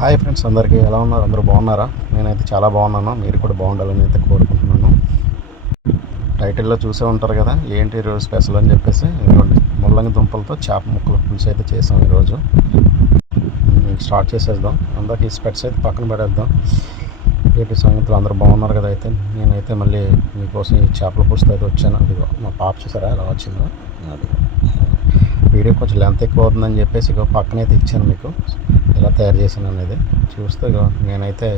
Hi friends అందరికీ ఎలా ఉన్నారు? అందరూ బాగున్నారా? నేనైతే చాలా బాగున్నాను. మీరు కూడా బాగుండాలని అయితే కోరుకుంటున్నాను. టైటిల్లో చూసే ఉంటారు కదా ఏంటి ఈరోజు స్పెషల్ అని చెప్పేసి. ఇదిగోండి ముల్లంగి దుంపలతో చేప ముక్కలు పులుసు అయితే చేసాం ఈరోజు. మీకు స్టార్ట్ చేసేద్దాం. అందరికి ఈ స్పెట్స్ అయితే పక్కన పడేద్దాం. ఏంటి సంగతులు? అందరూ బాగున్నారు కదా అయితే. నేనైతే మళ్ళీ మీకోసం ఈ చేపల పులుసు అయితే వచ్చాను. అదిగో మా పాప చూసారా? ఎలా వచ్చిందో? అది వీడియో కొంచెం లెంత్ ఎక్కువ అవుతుందని చెప్పేసి ఇక పక్కనైతే ఇచ్చాను మీకు. ఎలా తయారు చేశాను అనేది చూస్తే నేనైతే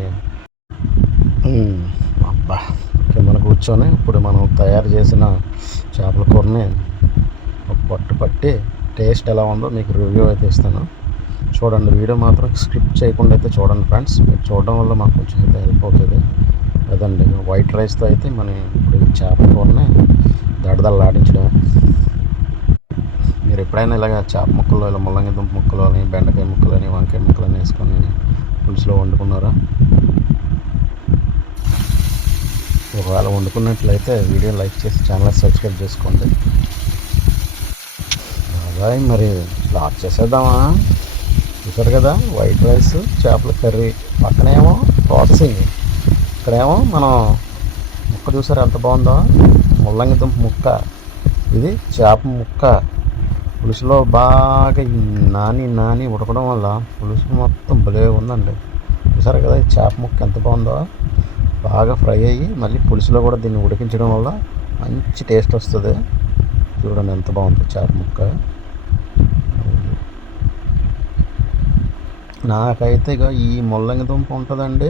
ఉమ్, అబ్బా కిందన కూర్చొని ఇప్పుడు మనం తయారు చేసిన చేపల కూరని ఒక పట్టు పట్టి టేస్ట్ ఎలా ఉందో మీకు రివ్యూ అయితే ఇస్తాను. చూడండి వీడియో మాత్రం స్క్రిప్ట్ చేయకుండా అయితే చూడండి ఫ్రెండ్స్. మీరు చూడడం వల్ల మాకు కొంచెం అయితే హెల్ప్ అవుతుంది. అదండి వైట్ రైస్తో అయితే మనం ఇప్పుడు ఈ చేపల కూరని దడదల్లాడించడమే మీరు ఎప్పుడైనా ఇలాగ చేప ముక్కలు ఇలా ముల్లంగి దుంప ముక్కలు అని బెండకాయ ముక్కలు అని వంకాయ ముక్కలు అని వేసుకొని పులుసులో వండుకున్నారా? ఒకవేళ వండుకున్నట్లయితే వీడియో లైక్ చేసి ఛానల్ సబ్స్క్రైబ్ చేసుకోండి. బాబాయ్ మరి లాక్ చేసేద్దామా? చూసారు కదా వైట్ రైస్ చేపల కర్రీ. పక్కనేమో ప్రాసెసింగ్. ఇక్కడేమో మనం ముక్క చూసారు ఎంత బాగుందో? ముల్లంగి దుంప ముక్క. ఇది చేప ముక్క. పులుసులో బాగా నాని నాని ఉడకడం వల్ల పులుసు మొత్తం భలే ఉందండి. చూసారు కదా ఈ చేప ముక్క ఎంత బాగుందో? బాగా ఫ్రై అయ్యి మళ్ళీ పులుసులో కూడా దీన్ని ఉడికించడం వల్ల మంచి టేస్ట్ వస్తుంది. చూడండి ఎంత బాగుంది చేప ముక్క. నాకైతే ఇక ఈ ముల్లంగి దుంప ఉంటుందండి.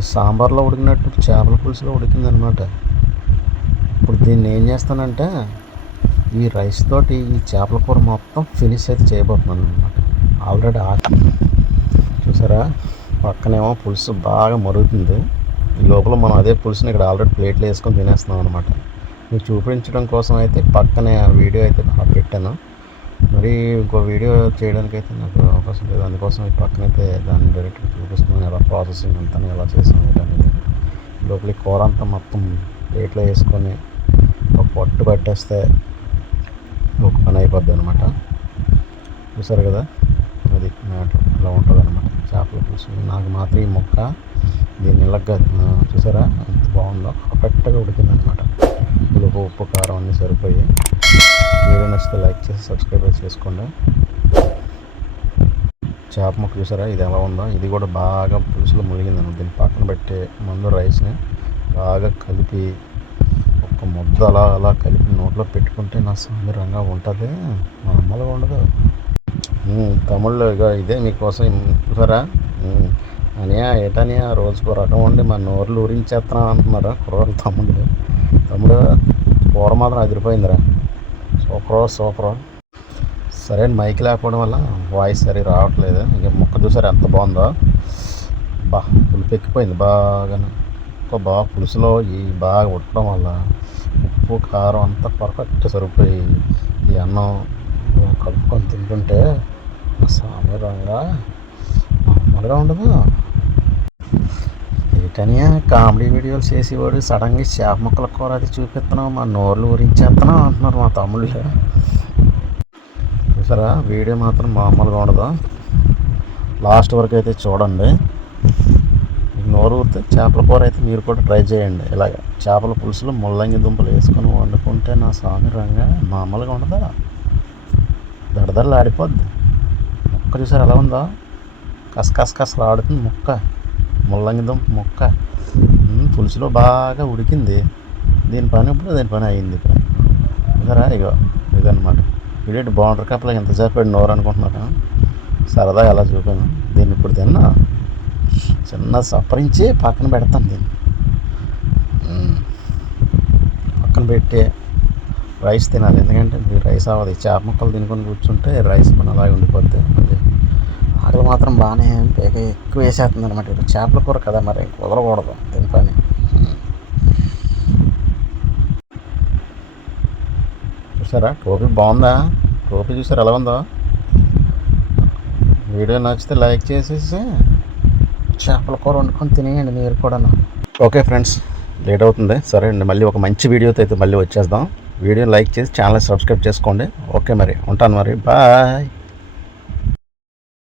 సాంబార్లో ఉడికినట్టు చేపల పులుసులో ఉడికిందనమాట. ఇప్పుడు దీన్ని ఏం చేస్తానంటే ఈ రైస్ తోటి ఈ చేపల కూర మొత్తం ఫినిష్ అయితే చేయబోతున్నాను అనమాట ఆల్రెడీ ఆ చూసారా? పక్కనేమో పులుసు బాగా మరుగుతుంది. ఈ లోపల మనం అదే పులుసుని ఇక్కడ ఆల్రెడీ ప్లేట్లో వేసుకొని తినేస్తున్నాం అనమాట మీకు చూపించడం కోసం అయితే పక్కనే వీడియో అయితే పెట్టాను. మరి ఇంకో వీడియో చేయడానికి అయితే నాకు అవకాశం లేదు. అందుకోసం ఈ పక్కనైతే దాన్ని డైరెక్ట్గా చూపిస్తున్నాను. ఎలా ప్రాసెసింగ్ అంతా ఎలా చేసాను అనేది. లోపల ఈ కూర అంతా మొత్తం ప్లేట్లో వేసుకొని ఒక పొట్టు పట్టేస్తే ఒక పని అయిపోద్ది అనమాట చూసారు కదా? అది మ్యాటర్. ఇలా ఉంటుంది అనమాట చేపల పులుసు. నాకు మాత్రం ఈ మొక్క దీన్ని ఇలాగ చూసారా? ఎంత బాగుందో. పర్ఫెక్ట్గా ఉడికిందనమాట పులుపు ఉప్పు కారం అన్నీ సరిపోయి. వీడియో నచ్చితే లైక్ చేసి సబ్స్క్రైబ్ చేసుకోండి. చేప ముక్క చూసారా? ఇది ఎలా ఉందో. ఇది కూడా బాగా పులుసులో మునిగిందను దీన్ని పక్కన పెట్టే ముందు రైస్ని బాగా కలిపి ఒక ముద్ద అలా అలా కలిపి నోట్లో పెట్టుకుంటే నా సుందరంగా ఉంటుంది. మామూలుగా ఉండదు. తమిళ్ళో ఇక ఇదే మీకోసం చూసారా? అనియా ఏటనియా రోజుకో రకం ఉండి మా నోర్లు ఊరించేస్తున్నాం అంటున్నారు కుర్రలు తమ్ముడు. తమ్ముడు కూర మాత్రం అదిరిపోయిందిరా. Super super. సరే మైక్ లేకపోవడం వల్ల వాయిస్ సరి రావట్లేదు. ఇక ముక్క చూసారు ఎంత బాగుందో? బా పులిపెక్కిపోయింది బాగా ఒక బాగా పులుసులో ఈ బాగా ఉడకడం వల్ల ఉప్పు కారం అంతా పర్ఫెక్ట్ సరిపోయి ఈ అన్నం కలుపుకొని తింటుంటే సామరంగా మామూలుగా ఉండదు. ఏటనియా కామెడీ వీడియోలు చేసేవాడు సడన్గా చేప ముక్కల కూర అది చూపిస్తున్నావు మా నోర్లు ఊరించేస్తున్నాం అంటున్నారు మా తమ్ముళ్ళు. చూసారా? వీడియో మాత్రం మామూలుగా ఉండదు. లాస్ట్ వరకు అయితే చూడండి. నోరు ఊరితే చేపల కూర అయితే మీరు కూడా ట్రై చేయండి. ఇలాగ చేపల పులుసులో ముల్లంగి దుంపలు వేసుకొని వండుకుంటే నా స్వామి రంగా మామూలుగా ఉండదా? దడదడలు ఆడిపోద్ది ముక్క చూసారు ఎలా ఉందో? కస్ కస్ ఆడుతుంది ముక్క. ముల్లంగి దుంప ముక్క. పులుసులో బాగా ఉడికింది. దీని పని ఇప్పుడు దీని పని అయింది ఇక్కడ ఇగో ఇదన్నమాట. వీడియో బాగుంటారు కప్పలకి ఎంతసేపు పెట్టి నోరు అనుకుంటున్నారా? సరదా ఎలా చూపాను దీన్ని ఇప్పుడు తిన్నా చిన్న సపరించి పక్కన పెడతాను దీన్ని. పక్కన పెట్టి రైస్ తినాలి. ఎందుకంటే ఇది రైస్ అవ్వదు. చేప ముక్కలు తినుకొని కూర్చుంటే రైస్ మన అలాగే ఉండిపోతే మళ్ళీ ఆకలి మాత్రం బాగానే పేక ఎక్కువ వేసేస్తుంది అనమాట ఇప్పుడు చేపల కూర కదా మరి కుదరకూడదు దీని పని. చూసారా? టోపీ బాగుందా? టోపీ చూసారా? ఎలా ఉందో? వీడియో నచ్చితే లైక్ చేసేసి చేపల కూర వండుకొని తినేయండి మీరు కూడాను. ఓకే ఫ్రెండ్స్ లేట్ అవుతుంది. సరే అండి మళ్ళీ ఒక మంచి వీడియోతో అయితే మళ్ళీ వచ్చేద్దాం. వీడియో లైక్ చేసి ఛానల్ సబ్స్క్రైబ్ చేసుకోండి. ఓకే మరి ఉంటాను మరి. బాయ్.